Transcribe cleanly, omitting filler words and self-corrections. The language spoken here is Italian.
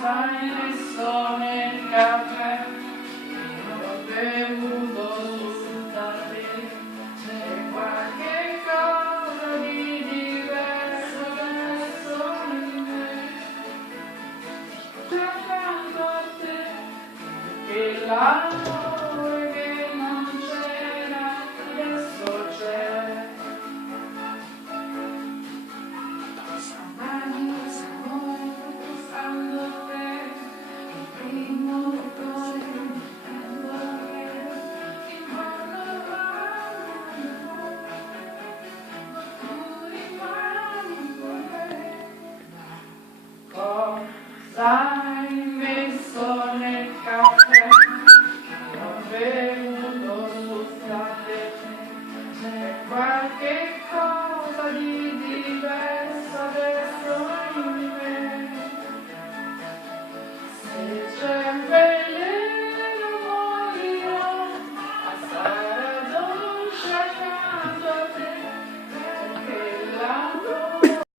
sai messo nel caffè, ho bevuto su da te, c'è qualche cosa di diverso adesso in me, c'è accanto a te, che l'anno